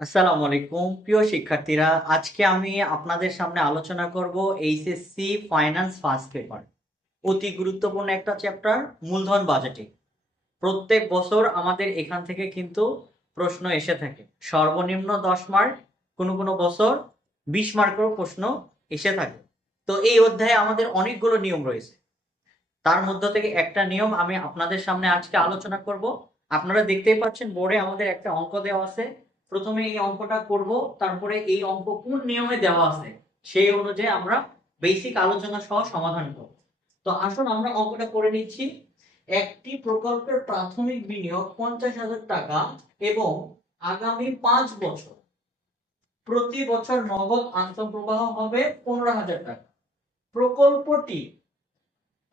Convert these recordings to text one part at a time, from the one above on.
আসসালামু আলাইকুম প্রিয় শিক্ষার্থীরা, আজকে আমি আপনাদের সামনে আলোচনা করব এইচএসসি ফাইন্যান্স ফার্স্ট পেপার। অতি গুরুত্বপূর্ণ একটা চ্যাপ্টার, মূলধন বাজেটিং। প্রত্যেক বছর আমাদের এখান থেকে কিন্তু প্রশ্ন এসে থাকে। সর্বনিম্ন 10 মার্ক, কোনো কোনো বছর 20 মার্কেরও প্রশ্ন এসে থাকে। তো এই অধ্যায়ে আমাদের অনেকগুলো নিয়ম রয়েছে। তার মধ্য থেকে একটা নিয়ম আমি আপনাদের সামনে আজকে আলোচনা করব। আপনারা দেখতেই পাচ্ছেন বোর্ডে আমাদের একটা অঙ্ক দেওয়া আছে। প্রথমে এই অঙ্কটা করব, তারপরে এই অঙ্ক কোন নিয়মে দেওয়া আছে সেই অনুযায়ী আমরা বেসিক আলোচনা সহ সমাধান করব। তো আসুন আমরা অঙ্কটা করে নিচ্ছি। একটি প্রকল্পের প্রাথমিক বিনিয়োগ 50,000 টাকা এবং আগামী 5 বছর প্রতি বছর নগদ আন্তঃপ্রবাহ হবে 15,000 টাকা। প্রকল্পটি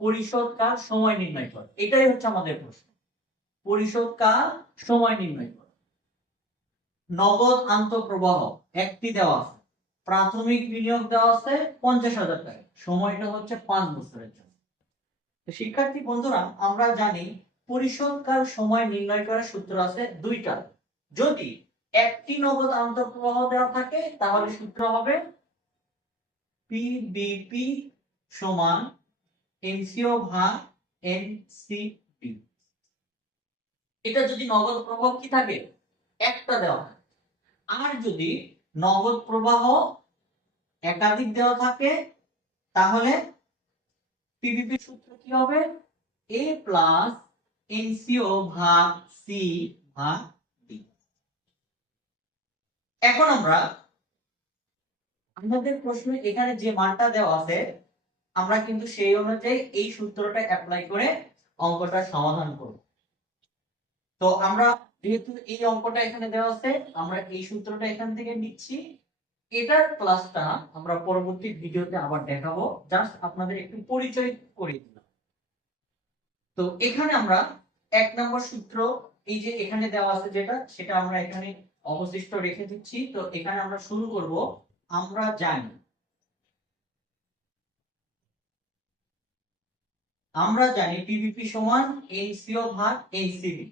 পরিশোধকাল সময় নির্ণয় করে। এটাই হচ্ছে আমাদের প্রশ্ন। পরিশোধকাল সময় নির্ণয় করে। নগদ আন্তঃপ্রবাহ একটি দেওয়া আছে, প্রাথমিক বিনিয়োগ দেওয়া আছে 50,000 টাকা, সময়টা হচ্ছে 5 বছরের জন্য। শিক্ষার্থী বন্ধুরা, আমরা জানি পরিশোধকাল সময় নির্ণয় করার সূত্র আছে দুইটা। যদি একটি নগদ আন্তঃপ্রবাহ দেওয়া থাকে তাহলে সূত্র হবে পিবিপি সমান এনসিও ভাগ এনসিপি। এটা যদি নগদ প্রবাহ কি থাকে, একটা দেওয়া থাকে। আর যদি নগদ প্রবাহ একাধিক দেওয়া থাকে তাহলে পিভিপি সূত্র কি হবে? এ প্লাস এনসিও ভাগ সি ভাগ ডি। এখন আমরা আমাদের প্রশ্নে এখানে যে মানটা দেওয়া আছে আমরা কিন্তু সেই অনুযায়ী এই সূত্রটা অ্যাপ্লাই করে অঙ্কটা সমাধান করব। তো আমরা যেহেতু এই অঙ্কটা এখানে দেওয়া আছে, আমরা এই সূত্রটা এখান থেকে নিচ্ছি। এটার ক্লাসটা আমরা পরবর্তী ভিডিওতে আবার দেখাবো, জাস্ট আপনাদের একটু পরিচয় করে দিলাম। তো এখানে আমরা এক নম্বর সূত্র, এই যে এখানে দেওয়া আছে যেটা, সেটা আমরা এখানে অবশিষ্ট রেখে দিচ্ছি। তো এখানে আমরা শুরু করব। আমরা জানি পিভিপি সমান এনসিও ভাগ এনসিবি।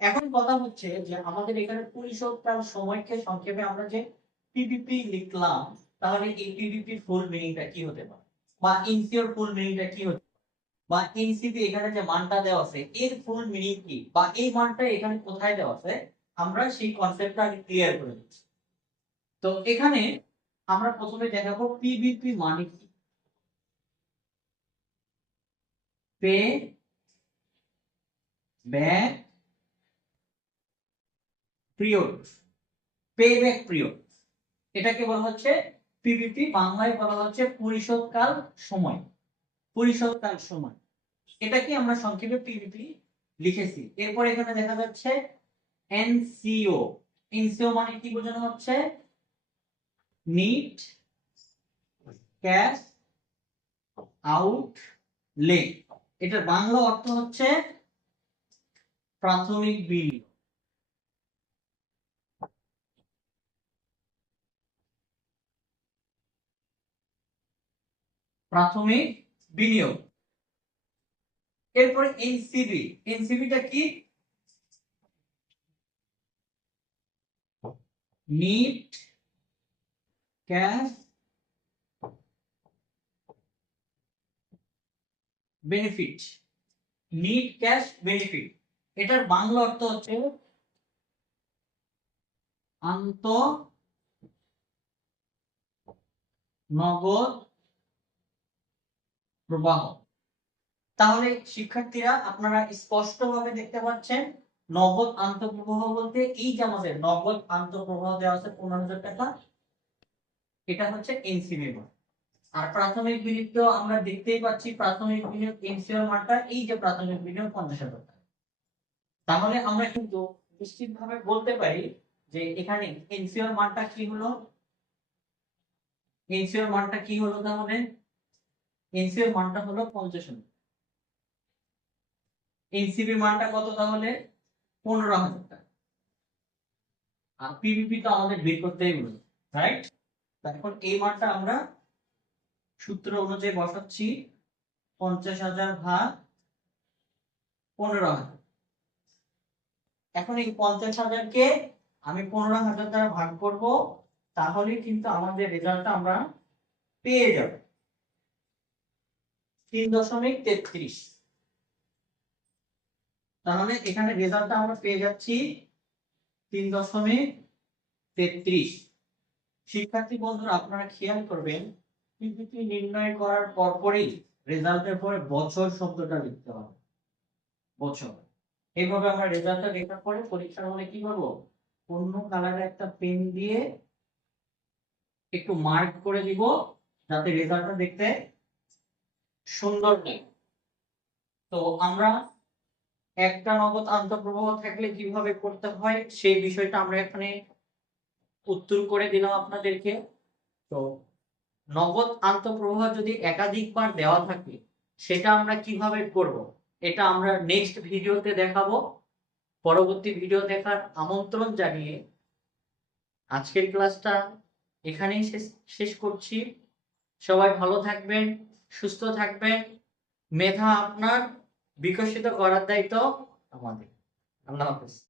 এখন কথা হচ্ছে যে আমাদের এখানে পরিশোধকাল সময়কে সংক্ষেপে আমরা যে পিভিপি লিখলাম, তাহলে এই পিভিপি ফুল মিনিংটা কি হতে পারে, বা এনসিওর ফুল মিনিংটা কি হতে পারে, বা এনসিপি এখানে যে মানটা দেওয়া আছে এর ফুল মিনিং কি, বা এই মানটা এখানে কোথায় দেওয়া আছে, আমরা সেই কনসেপ্টটা আগে ক্লিয়ার করে দিচ্ছি। তো এখানে আমরা প্রথমে দেখাবো পিভিপি মানে কি। Pay back period, pay back period, এটাকে বলা হচ্ছে পিভিপি। বাংলায় বলা হচ্ছে পরিশোধকাল সময়। পরিশোধকাল সময়, এটাকে আমরা সংক্ষেপে পিভিপি লিখেছি। এরপর এখানে দেখা যাচ্ছে এনসিও। এনসিও মানে কি বোঝানো হচ্ছে? NEET cash outlay. এটার বাংলা অর্থ হচ্ছে প্রাথমিক বিনিয়োগ। প্রাথমিক বিনিয়োগ। এরপরে এনসিবি। এনসিবিটা কি? Net cash benefit. Net cash benefit, এটার বাংলা অর্থ হচ্ছে আন্ত নগদ প্রবাহ। তাহলে শিক্ষার্থীরা আপনারা স্পষ্টভাবে দেখতে পাচ্ছেন নগদ আন্তঃপ্রবাহ বলতে এই যে আমাদের নগদ আন্তঃপ্রবাহ দেওয়া আছে 15,000 টাকা, এটা হচ্ছে এনসিবি। আর প্রাথমিক বিনিয়োগ তো আমরা দেখতেই পাচ্ছি, প্রাথমিক বিনিয়োগ এনসিওর মানটা এই যে প্রাথমিক বিনিয়োগ 50,000 টাকা। তাহলে আমরা কিন্তু নিশ্চিতভাবে বলতে পারি যে এখানে এনসিওর মানটা কি হলো। এনসিওর মানটা কি হলো তাহলে? এনসিওর মানটা হলো 50,000। এনসিবি মানটা কত তাহলে? 15,000 টাকা। আর পিভিপি তো আমাদের বের করতেই বলেছে, রাইট? এখন এই মানটা আমরা সূত্র অনুযায়ী বসাচ্ছি, 50,000 ভাগ 15,000। এখন এই 50,000 কে আমি 15,000 দ্বারা ভাগ করব, তাহলে কিন্তু আমাদের রেজাল্টটা আমরা পেয়ে যাব 3.33। তাহলে এখানে রেজাল্টটা আমরা পেয়ে যাচ্ছি 3.33। শিক্ষার্থী বন্ধুরা আপনারা খেয়াল করবেন, পিপিটি নির্ণয় করার পরপরই রেজাল্টের পরে বছর শব্দটা লিখতে হবে, বছর। এইভাবে আমরা রেজাল্টটা লেখার পরে পরীক্ষার হলে কি করবো, অন্য কালারে একটা পেন দিয়ে একটু মার্ক করে দিব, যাতে রেজাল্টটা দেখতে সুন্দর লাগে। তো আমরা একটা নগদ আন্তঃপ্রবাহ থাকলে কিভাবে করতে হয় সেই বিষয়টা আমরা এখানে উত্তর করে দিলাম আপনাদেরকে। তো নগদ আন্তঃপ্রবাহ যদি একাধিকবার দেওয়া থাকে সেটা আমরা কিভাবে করব, এটা আমরা নেক্সট ভিডিওতে দেখাবো। পরবর্তী ভিডিও দেখার আমন্ত্রণ জানিয়ে আজকের ক্লাসটা এখানেই শেষ করছি। সবাই ভালো থাকবেন, সুস্থ থাকবেন। মেধা আপনার, বিকশিত করার দায়িত্ব আমাদের। আল্লাহ হাফেজ।